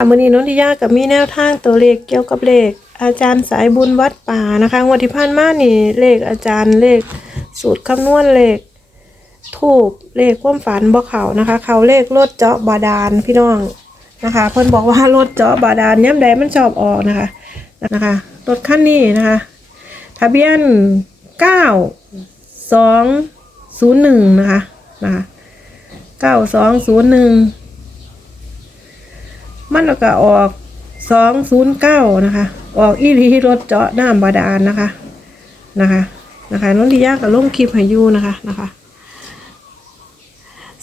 มือนี้นนทิยากับมีแนวทางตัวเลขเกี่ยวกับเลข อาจารย์สายบุญวัดป่านะคะงวดที่ผ่านมานี่เลขอาจารย์เลขสูตรคำนวณเลขถูกเลขความฝันบ่เขานะคะ เขาเลขรถเจาะบาดาลพี่น้องนะคะเพิ่นบอกว่ารถเจาะบาดาลย่ำใดมันชอบออกนะคะนะคะรถคันนี้นะคะ ทะเบียนเก้าสองศูนย์หนึ่งนะคะนะคะเก้าสองศูนย์หนึ่ง มันแล้วก็ออกสองศูนย์เก้านะคะ ออกอีรีรถเจาะน้ำบาดาลนะคะนะคะนะคะน้องดิยากับลงคลิปให้ยูนะคะนะคะ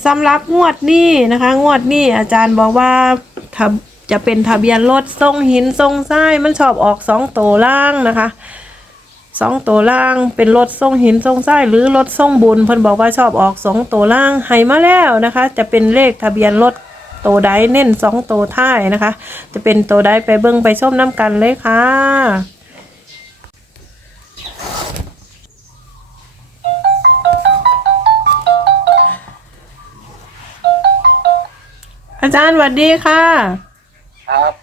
สำหรับงวดนี้นะคะ งวดนี้อาจารย์บอกว่าถ้าจะเป็นทะเบียนรถทรงหินทรงทรายมันชอบออกสองตัวล่างนะคะสองตัวล่างเป็นรถทรงหินทรงทรายหรือรถทรงบุญเพิ่นบอกว่าชอบออกสองตัวล่างให้มาแล้วนะคะ จะเป็นเลขทะเบียนรถ ตัวใดเน้นสองตัวท้ายนะคะ จะเป็นตัวใดไปเบิ้งไปชมน้ำกันเลยค่ะอาจารย์สวัสดีค่ะ ครับ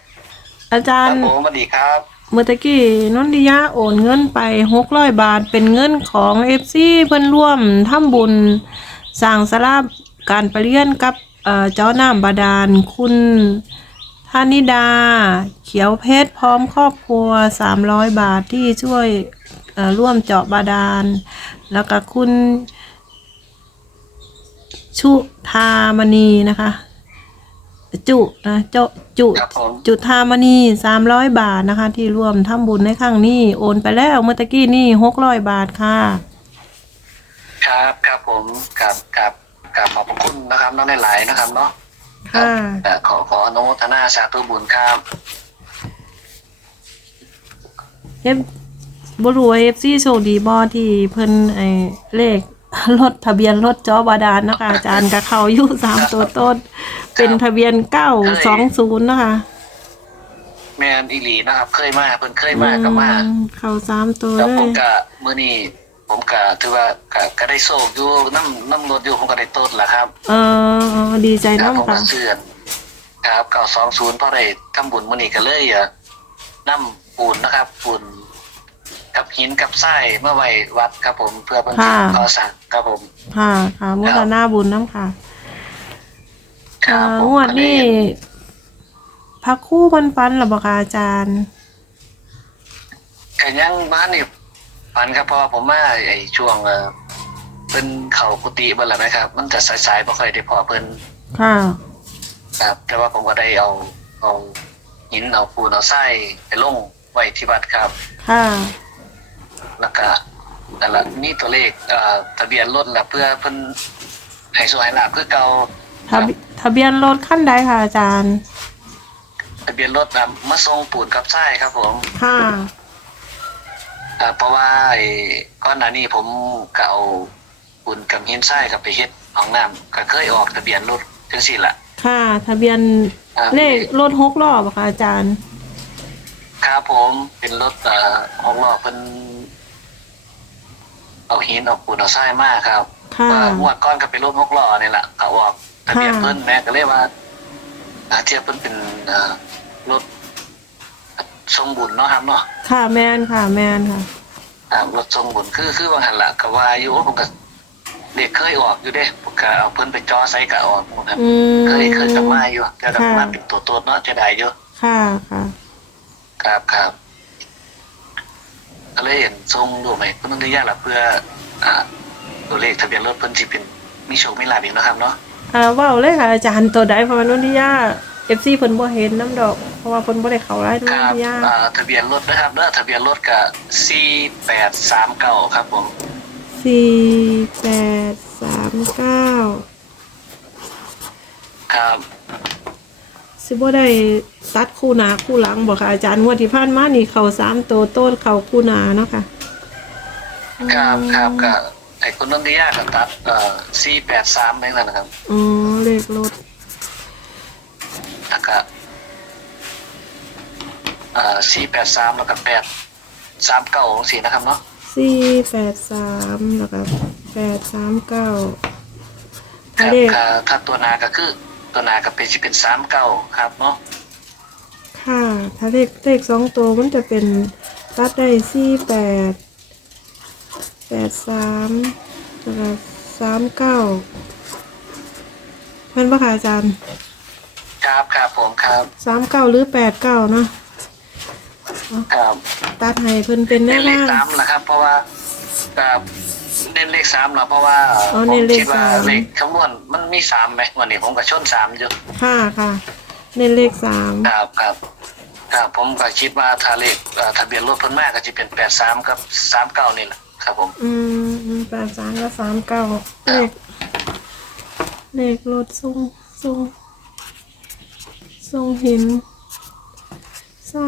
อาจาครรับย์ผมสวัสดีครับ เมื่อตะกี้นนทิยาโอนเงินไปหกร้อยบาทเป็นเงินของเอฟซีเพิ่นร่วมทำบุญสร้างสลาบการประเรียนกับ เอ่อเจ้าน้ำบาดาลคุณธานิดา เขียวเพชรพร้อมครอบครัวสามร้อยบาทที่ช่วยเอ่อร่วมเจาะบาดาล แล้วก็คุณ ชุธามณีนะคะจุนะเจ้าจุครับผมจุธามณีสามร้อยบาทนะคะ ที่ร่วมทำบุญในครั้งนี้ โอนไปแล้วเมื่อตะกี้นี่หกร้อยบาทค่ะ ครับครับผมกับกับ กับขอบพระคุณนะครับน้องในหลายๆนะครับเนาะค่ะแต่ขอขออนุโมทนาสาธุบุญครับเอฟบรูเอฟซีโชคดีบอที่เพิ่นไอเลขรถทะเบียนรถจอบาดาลนะคะ อาจารย์กับเขาอยู่สามตัวต้น เป็นทะเบียนเก้าสองศูนย์นะคะแมนอีหลีนะครับ เคยมาเพิ่นเคยมากับมาอืเขาสามตัวแล้วเลผมย ก็มื้อนี้ ผมก็ถือว่าก็ก็ได้โชคอยู่น้ำน้ำรถอยู่ผมก็ได้ต้นแหละครับเออดีใจครับผมน้ำค่ะก็เชื่อครับเก้าสองศูนย์พอได้ทำบุญมื้อนี้ก็เลยอะน้ำปูนนะครับปูนกับหินกับทรายเมื่อไว้วัดครับผมเพื่อเพิ่นสิก่อสร้างครับผมค่ะค่ะมุทนาบุญน้ำค่ะครัอ่าบผมงวดนี้พักคู่ปันปันหรอบอกอาจารย์ ก็ยังบ้านนี่ ปันครับเพราะว่าผมมาไอ้ช่วงเอ่อเป็นเขากุฏิเบิ่นแหละนะครับ มันจะสายๆบ่ค่อยได้พอเพิ่นค่ะ ครับ แต่ว่าผมก็ได้เอาเอาหินเอาปูนเอาทรายไปลงไว้ที่วัดครับ ค่ะ แล้วก็แต่ละมีตัวเลขเอ่อทะเบียนรถละเพื่อเพิ่นให้สวยลาบเพื่อเก่าทะเบีทะเบียนรถขั้นใดค่ะอาจารย์ ทะเบียนรถน่ะมาส่งปูนกับทรายครับผม ค่ะ อ่าเพราะว่าไอ้ก่อนหน้านี้ผมก็เอาปูนกับหินทรายกับไปเฮ็ดห้องน้ำก็เคยออกทะเบียนรถจังซี่ล่ะค่ะ ทะเบียนอ่าเลขรถหกล้อบอกค่ะอาจารย์ ครับผมเป็นรถเอ่อหกล้อเพิ่นเอาหินเอาปูนเอาทรายมาครับค่ะ ว่างวดก้อนก็เป็นรถหกล้อนี่แหละเขาออกทะเบียนค่ะ เพิ่นแม่ก็เลยว่าอ่าเทียบเพิ่นเป็นเอ่อรถ ทรงบุญเนาะครับเนาะค่ะแมนค่ะแมนค่ะอ่ารถทรงบุญคือคือบางหันละก็ว่าอยู่ผมก็เด็กเคยออกอยู่เด้ผมก็เอาเพิ่นไปจ่อใส่ก็ออกครับอืม เคยเคยกลับมาอยู่แต่กลับมาค่ะเป็นตัวตัวเนาะจะได้อยู่ค่ะค่ะ ครับครับก็เลยเห็นทรงดูไหมเพิ่นต้องยากละเพื่อ อ่าตัวเลขทะเบียนรถเพิ่นสิเป็นมีโชคมีลาภอีกเนาะครับเนาะ อ่าเว้าเลยค่ะอาจารย์ตัวใดเพราะว่านุ่นทิยาเอฟซีเพิ่นบ่เห็นน้ำดอกเพ ราะว่าเพิ่นบ่ได้เข้าไลน์นุ่คนรับทิยาอ่าทะเบียนรถนะครับเด้อทะเบียนรถก็4839ครับผม สี่แปดสามเก้าครับสิบ่ได้ตัดคู่หนาคู่หลังบอกค่ะอาจารย์งวดที่ผ่านมานี่เขาสามตัวโต้นเขาคู่หนาเนาะค่ะครับครับก็ไอ้คนนั้นที่ยากก็ตัดเอ่อ483ไปนั่นนะครับอ๋อเลขรถแล้วก็เอ่อ483แล้วก็839สี่นะครับเนาะสี่แปดสามแล้วก็แปดสามเก้าครับเลขก็ถ้าตัวหนาก็คือตัวหนาก็เป็นสิเป็น39ครับเนาะถ้าเลขเลขสองตัวมันจะเป็นตัดได้สี่แปดแปดสามแล้วก็สามเก้าแม่นปะคะอาจารย์ครับครับผมครับสามเก้าหรือแปดเก้าเนาะ ครับตัดให้เพิ่นเป็นแน่เน้นเลขล่าง สามนะครับ เพราะว่าครับเน้นเลขสามเนาะเพราะว่าอ๋อผเน้มนเลขคิดว่าสาม เลขคำนวณมันมีสามไหมวันนี้ผมก็ชนสามอยู่ค่ะค่ะ เน้นเลขสามครับครับครับผมก็คิดว่าถ้าเลขเอ่อทะเบียนรถเพิ่นมากก็จะเป็นแปดสามกับสามเก้านี่แหละครับผม อืมแปดสามกับสามเก้าเลขเลขรถทรงทรงทรงหินใช่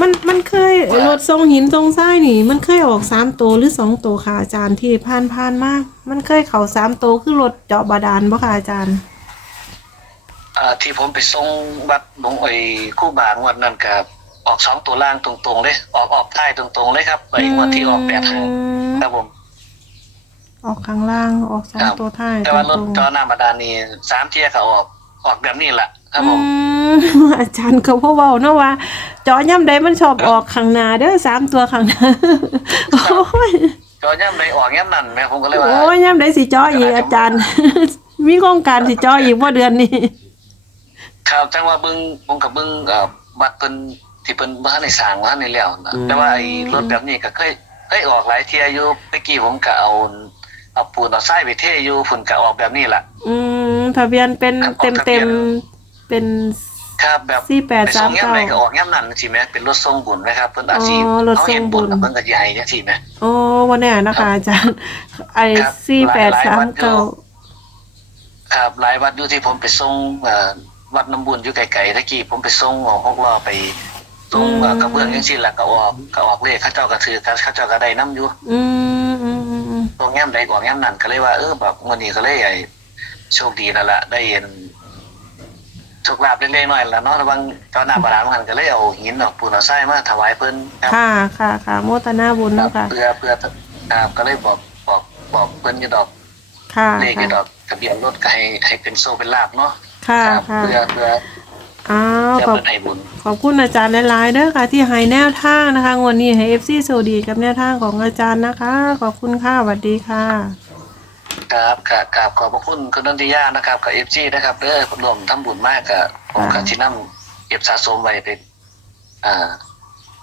มันมันเคยรถทรงหินทรงทรายนี่ มันเคยออกสามตัวหรือสองตัวค่ะอาจารย์ที่ผ่านผ่านมาก มันเคยเข่าสามตัวคือรถเจาะบาดาลบ่ค่ะอาจารย์เอ่อที่ผมไปส่งวัดหลวงไอ้คู่บางวันนั้นกับออกสองตัวล่างตรงๆเลยออกออกท้ายตรงๆเลยครับไอ้งวันที่ออกแปดห้าครับผมออกข้างล่างออกสองครับตัวท้ายแต่ว่ารตถรงจอหน้าบาดาลนี่สามเที่ยก็ออก ออกแบบนี้แหละครับผมอืมอาจารย์เขาพ่อเว้าเนาะว่าเจอย่ำใดมันชอบออกข้างหน้าเด้อสามตัวข้างหน้าโอ้ยจอย่ำใดออกย่ำนั่นแม่ผมก็เลยว่าโอ้ยย่ำใดสิจ้ออีกอาจารย์ มีโครงการสิจ้ออีกว่าเดือนนี้ครับจังว่าเบิ้งผมกับเบิ้งเอ่อบัตรเพิ่นที่เพิ่นบ้านในสร้างบ้านในแล้วนะอืมแต่ว่าไอ้รถแบบนี้ก็เคยเคยออกหลายเที่ยอยู่เมื่อกี้ผมก็เอาเอาปูนเอาทรายไปเทอยู่ฝุ่นก็ออกแบบนี้แหละอืม ทะเบียนเป็นครับเต็มทะเบีเต็ยมนเป็น ครับแบบสี่แปดไปสาส่มงย่ำเก้าใดก็ออกย่ำนั่นสิแม่เป็นรถส่งบุญไหมครับเพิ่นอาชีพอ๋อรถเขาส่งเห็นบุบุญญเพิ่นก็ใหญ่จังซี่แม่ โอ้วันนี้นะคะ อาจารย์ ไอ้ครับสี่แปดหลายสาวัมดอยู่เก้า ครับหลายวัดอยู่ที่ผมไปส่งเอ่อวัดน้ำบุญอยู่ไกลๆตะกี้ผมไปส่งเอาหกล้อไปส่งเอ่อกระเบื้องจังซี่ล่ะก็ออกก็ออกเลขเขาเจ้าก็ถือกันเขาเจ้าก็ได้นํอยู่อืมอืมอืมอืมตรงแง้มใดกว่าแง้มนั่นก็เลยว่าเออแบบวันนี้ก็เลยไอ้ โชคดีแล้วล่ะได้เห็นโชคลาภเล็กๆน้อยๆแล้วเนาะระวังเจ้าหน้าบาดาลมันก็เลยเอาหินเอาปูนเอาทรายมาถวายเพิ่นครับค่ะค่ะค่ะโมตนาบุญครัเนาะบค่ะเพื่อเพื่อครับก็เลยบอกบอกบอกเพิ่นอยู่ดอกค่ะเลขอยู่ดค่ะอกทะเบียนรถก็ให้ให้เป็นโซเป็นลาบเนาะค่ะครับค่ะเพื่อเพื่ออ้าวเพื่อขอบเพิ่นให้บุญขอบคุณอาจารย์หลายๆเด้อค่ะ ที่ให้แนวทางนะคะงวดนี้ให้เอฟซีโซดีกับแนวทางของอาจารย์นะคะ ขอบคุณค่ะสวัสดีค่ะ ครับครับครับขอบพระคุณคุณนันทิยานะครับกับ FG นะครับเด้อรวมทำบุญมากกับผมกับที่นำเก็บสะสมไว้เป็นอ่า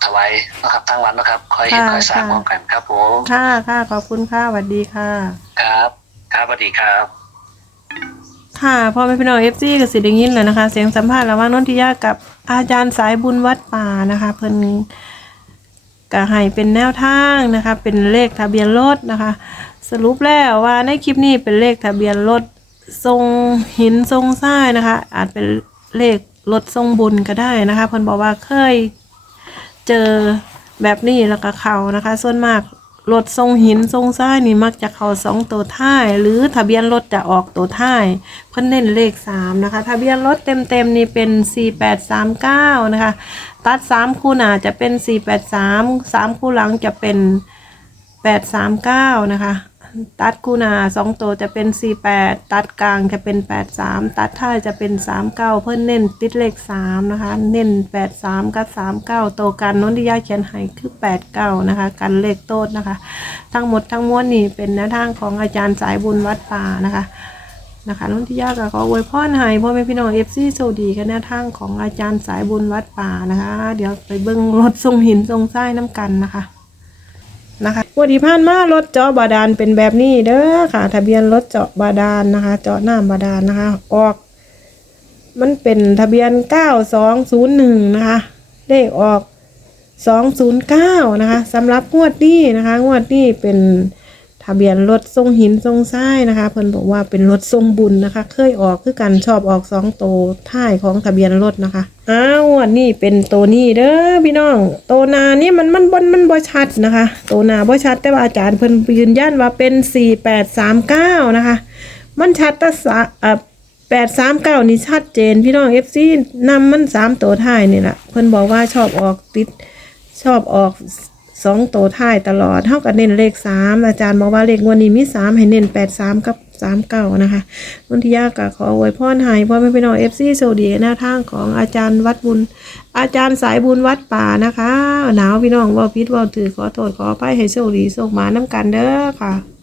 ถวายนะครับทางวันนะครับ คอยเห็นค่ะคอยสร้างค่ะพร้อมกันครับผมค่ะค่ะขอบคุณค่ะสวัสดีค่ะ ครับ ครับสวัสดีครับค่ะพ่อแม่พี่น้องเอฟซีกับสิไดยินแล้วนะคะ เสียงสัมภาษณ์ระหว่างนนทิยากับอาจารย์สายบุญวัดป่านะคะ เพิ่นก็ให้เป็นแนวทางนะคะ เป็นเลขทะเบียนรถนะคะ สรุปแล้วว่าในคลิปนี้เป็นเลขทะเบียนรถทรงหินทรงทรายนะคะ อาจเป็นเลขรถทรงบุญก็ได้นะคะเพิ่นบอกว่าเคยเจอแบบนี้แล้วก็เขานะคะ ส่วนมากรถทรงหินทรงทรายนี่มักจะเขาสองตัวท้าย หรือทะเบียนรถจะออกตัวท้าย เพิ่นเน้นเลขสามนะคะ ทะเบียนรถเต็มๆนี่เป็นสี่แปดสามเก้านะคะ ตัดสามคู่หน้าจะเป็นสี่แปดสามสามคู่หลังจะเป็นแปดสามเก้านะคะ ตัดคูนาสองตัวจะเป็นสี่แปดตัดกลางจะเป็นแปดสามตัดท้ายจะเป็นสามเก้าเพิ่นเน้นติดเลขสามนะคะ เน้นแปดสามกับสามเก้าตัวกันโน้นที่ยาเขียนให้คือแปดเก้านะคะกันเลขโต้นนะคะ ทั้งหมดทั้งมวลนี่เป็นแนวทางของอาจารย์สายบุญวัดป่านะคะนะคะน้องที่ยากก็ขออวยพรให้พ่อแม่พี่น้องเอฟซีโซดีกันแนวทางของอาจารย์สายบุญวัดป่านะคะ เดี๋ยวไปเบิ้งรถทรงหินทรงทรายน้ำกันนะคะ งวันที่ผ่านมารถเจาะบาดาลเป็นแบบนี้เด้อค่ะ ทะเบียนรถเจาะบาดาลนะคะ เจาะน้ำบาดาลนะคะ ออก มันเป็นทะเบียนเก้าสองศูนย์หนึ่งนะคะเลขออกสองศูนย์เก้านะคะสำหรับงวดนี้นะคะ งวดนี้เป็น ทะเบียนรถทรงหินทรงทรายนะคะ เพิ่นบอกว่าเป็นรถทรงบุญนะคะ เคยออกคือกันชอบออกสองโตท้ายของทะเบียนรถนะคะอ้าววดนี้เป็นโตนี้เด้อพี่น้องโตนานี่มันมันบนมันบ่ชัดนะคะ โตนาบ่ชัดแต่ว่าอาจารย์เพิ่นยืนยันว่าเป็น4839นะคะ มันชัดแต่สะเอ่อแปดสามเก้านี่ชัดเจนพี่น้องเอฟซีนำมันสามตัวท้ายนี่แหละเพิ่นบอกว่าชอบออกติดชอบออก สองตัวท้ายตลอดเท่ากับเน้นเลขสามอาจารย์บอกว่าเลขวันนี้มีสามให้เน้นแปดสามกับสามเก้านะคะนนทิยาก็ขออวยพรให้พ่อแม่พี่น้องเอฟซีโซดีหน้าทางของอาจารย์วัดบุญ อาจารย์สายบุญวัดป่านะคะ หนาวพี่น้องว่าพิษว่าถือขอโทษขออภัยให้โชคดีโชคมาน้ำกันเด้อค่ะ